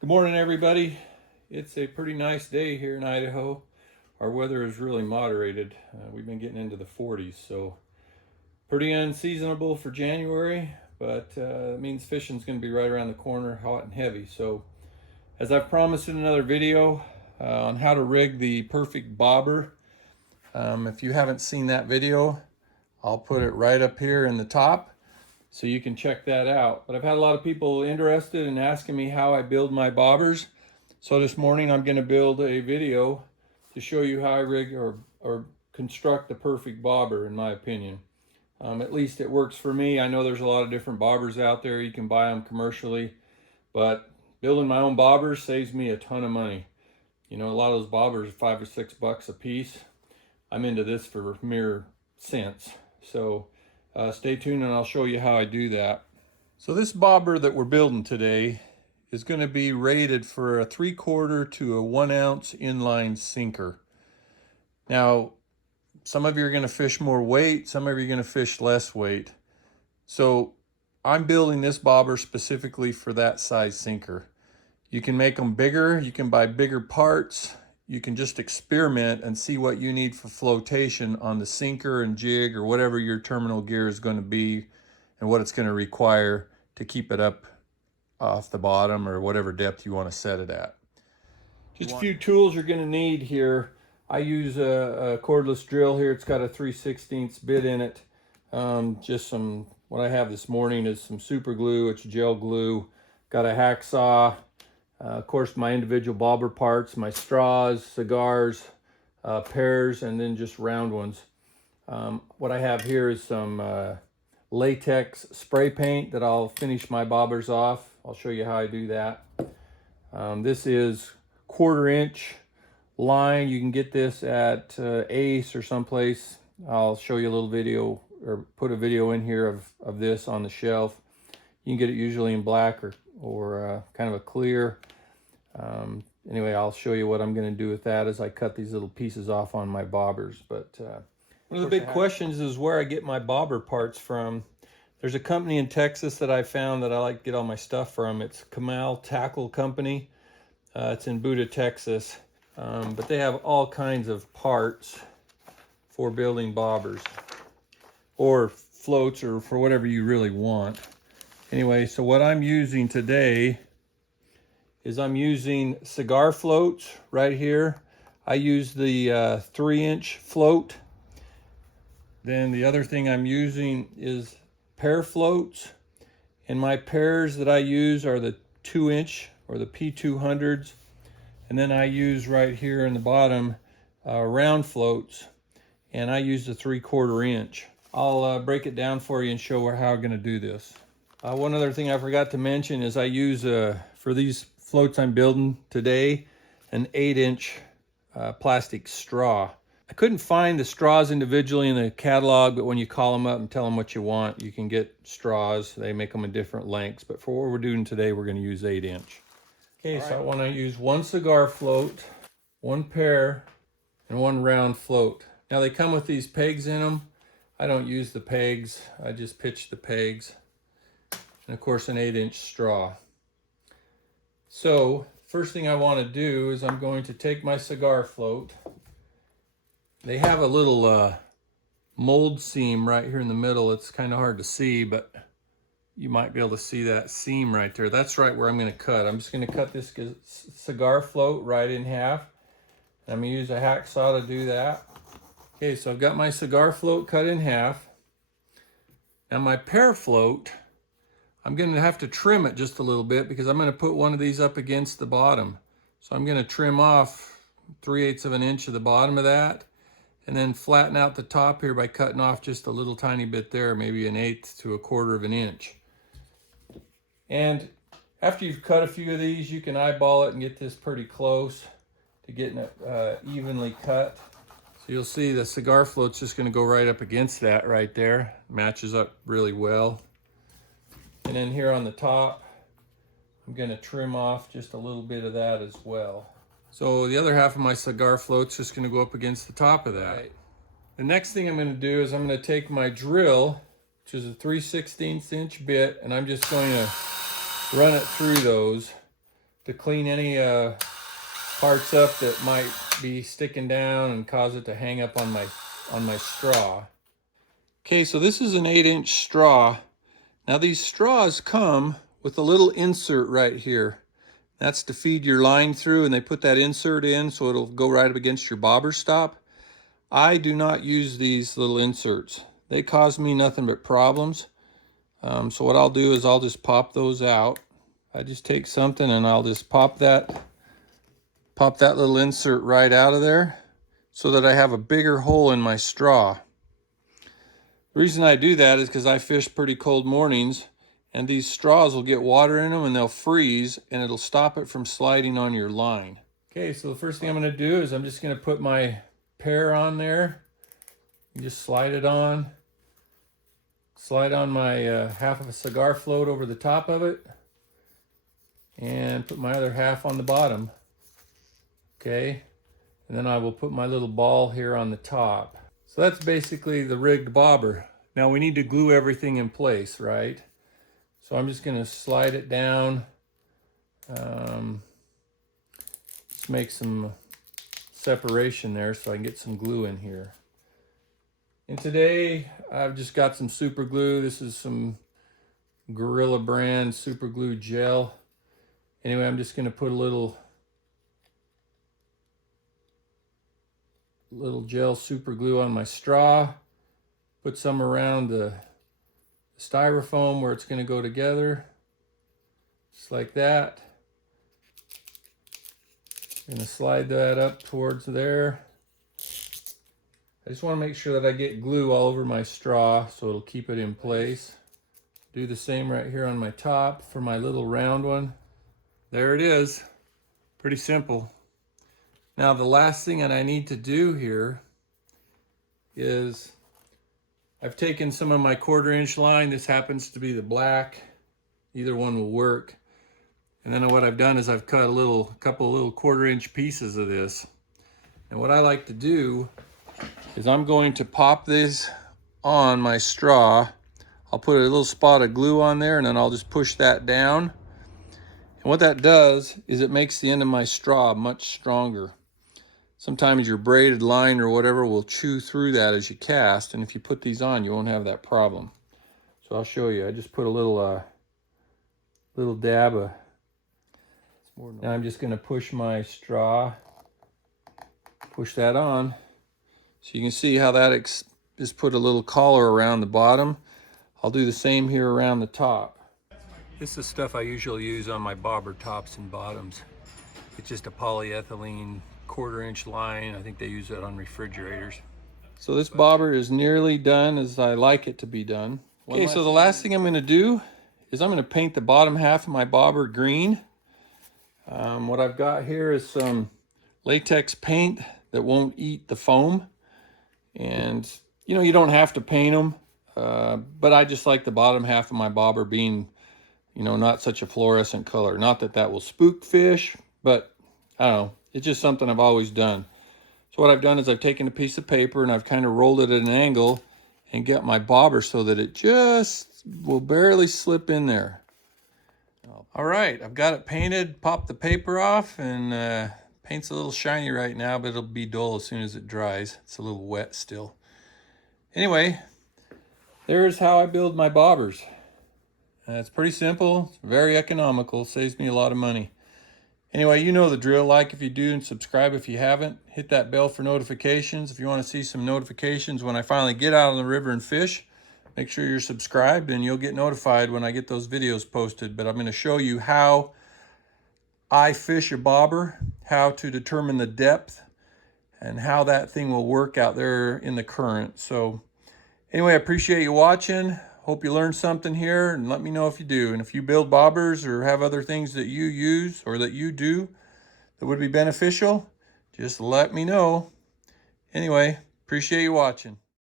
Good morning, everybody. It's a pretty nice day here in Idaho. Our weather is really moderated. We've been getting into the 40s, so pretty unseasonable for January, but it means fishing's going to be right around the corner, hot and heavy. So, as I've promised in another video on how to rig the perfect bobber, if you haven't seen that video, I'll put it right up here in the top, so you can check that out. But I've had a lot of people interested in asking me how I build my bobbers. So this morning I'm going to build a video to show you how I rig or construct the perfect bobber, in my opinion. At least it works for me. I know there's a lot of different bobbers out there. You can buy them commercially, but building my own bobbers saves me a ton of money. You know, a lot of those bobbers are $5 or $6 a piece. I'm into this for mere cents. So stay tuned and I'll show you how I do that. So this bobber that we're building today is going to be rated for a 3/4 to a 1 ounce inline sinker. Now, some of you are going to fish more weight, some of you are going to fish less weight. So I'm building this bobber specifically for that size sinker. You can make them bigger, you can buy bigger parts, you can just experiment and see what you need for flotation on the sinker and jig or whatever your terminal gear is going to be and what it's going to require to keep it up off the bottom or whatever depth you want to set it at. Just a few tools you're going to need here. I use a cordless drill here. It's got a 3/16 bit in it. What I have this morning is some super glue. It's gel glue. Got a hacksaw. Of course, my individual bobber parts, my straws, cigars, pears, and then just round ones. What I have here is some latex spray paint that I'll finish my bobbers off. I'll show you how I do that. This is 1/4 inch line. You can get this at Ace or someplace. I'll show you a little video or put a video in here of this on the shelf. You can get it usually in black or kind of a clear. Anyway, I'll show you what I'm going to do with that as I cut these little pieces off on my bobbers. But one of the big questions is where I get my bobber parts from. There's a company in Texas that I found that I like to get all my stuff from. It's Kamal Tackle Company. It's in Buda, Texas. But they have all kinds of parts for building bobbers or floats or for whatever you really want. Anyway, so what I'm using today is I'm using cigar floats right here. I use the 3-inch float. Then the other thing I'm using is pear floats. And my pears that I use are the 2-inch or the P200s. And then I use right here in the bottom round floats. And I use the 3/4 inch. I'll break it down for you and show how I'm going to do this. One other thing I forgot to mention is I use, for these floats I'm building today, an 8-inch plastic straw. I couldn't find the straws individually in the catalog, but when you call them up and tell them what you want, you can get straws. They make them in different lengths, but for what we're doing today, we're going to use 8-inch. Okay, so I want to use 1 cigar float, 1 pear, and 1 round float. Now they come with these pegs in them. I don't use the pegs. I just pitch the pegs. And of course an 8-inch straw. So first thing I want to do is I'm going to take my cigar float. They have a little mold seam right here in the middle. It's kind of hard to see, but you might be able to see that seam right there. That's right where I'm going to cut. I'm just going to cut this cigar float right in half. I'm going to use a hacksaw to do that. Okay, so I've got my cigar float cut in half. Now my pear float, I'm going to have to trim it just a little bit because I'm going to put one of these up against the bottom. So I'm going to trim off 3/8 of an inch of the bottom of that and then flatten out the top here by cutting off just a little tiny bit there, maybe 1/8 to 1/4 of an inch. And after you've cut a few of these, you can eyeball it and get this pretty close to getting it evenly cut. So you'll see the cigar float's just going to go right up against that right there. Matches up really well. And then here on the top, I'm going to trim off just a little bit of that as well. So the other half of my cigar float's just going to go up against the top of that. Right. The next thing I'm going to do is I'm going to take my drill, which is a 3/16 inch bit, and I'm just going to run it through those to clean any parts up that might be sticking down and cause it to hang up on my straw. Okay, so this is an 8-inch straw. Now these straws come with a little insert right here. That's to feed your line through, and they put that insert in so it'll go right up against your bobber stop. I do not use these little inserts. They cause me nothing but problems. So what I'll do is I'll just pop those out. I just take something and I'll just pop that little insert right out of there so that I have a bigger hole in my straw. The reason I do that is because I fish pretty cold mornings, and these straws will get water in them and they'll freeze, and it'll stop it from sliding on your line. Okay, so the first thing I'm going to do is I'm just going to put my pair on there. You just slide it on. Slide on my half of a cigar float over the top of it, and put my other half on the bottom. Okay, and then I will put my little ball here on the top. So that's basically the rigged bobber. Now we need to glue everything in place, right? So I'm just going to slide it down. Just make some separation there so I can get some glue in here. And today I've just got some super glue. This is some Gorilla brand super glue gel. Anyway, I'm just going to put a little gel super glue on my straw. Put some around the styrofoam where it's going to go together. Just like that. I'm going to slide that up towards there. I just want to make sure that I get glue all over my straw so it'll keep it in place. Do the same right here on my top for my little round one. There it is. Pretty simple. Now the last thing that I need to do here is I've taken some of my 1/4-inch line. This happens to be the black. Either one will work. And then what I've done is I've cut a couple of little 1/4-inch pieces of this. And what I like to do is I'm going to pop this on my straw. I'll put a little spot of glue on there, and then I'll just push that down. And what that does is it makes the end of my straw much stronger. Sometimes your braided line or whatever will chew through that as you cast, and if you put these on, you won't have that problem. So I'll show you. I just put a little dab of. Now I'm just going to push my straw, push that on. So you can see how that just put a little collar around the bottom. I'll do the same here around the top. This is stuff I usually use on my bobber tops and bottoms. It's just a polyethylene 1/4-inch line. I think they use that on refrigerators. So this bobber is nearly done as I like it to be done. Okay, so the last thing I'm going to do is I'm going to paint the bottom half of my bobber green. What I've got here is some latex paint that won't eat the foam. And, you know, you don't have to paint them, but I just like the bottom half of my bobber being, you know, not such a fluorescent color. Not that that will spook fish, but I don't know. It's just something I've always done. So what I've done is I've taken a piece of paper and I've kind of rolled it at an angle and got my bobber so that it just will barely slip in there. All right, I've got it painted, popped the paper off, and paint's a little shiny right now, but it'll be dull as soon as it dries. It's a little wet still. Anyway, there's how I build my bobbers. It's pretty simple, it's very economical, saves me a lot of money. Anyway, you know the drill. Like if you do and subscribe if you haven't. Hit that bell for notifications. If you want to see some notifications when I finally get out on the river and fish, make sure you're subscribed and you'll get notified when I get those videos posted. But I'm going to show you how I fish a bobber, how to determine the depth, and how that thing will work out there in the current. So anyway, I appreciate you watching. Hope you learned something here, and let me know if you do. And if you build bobbers or have other things that you use or that you do that would be beneficial, just let me know. Anyway, appreciate you watching.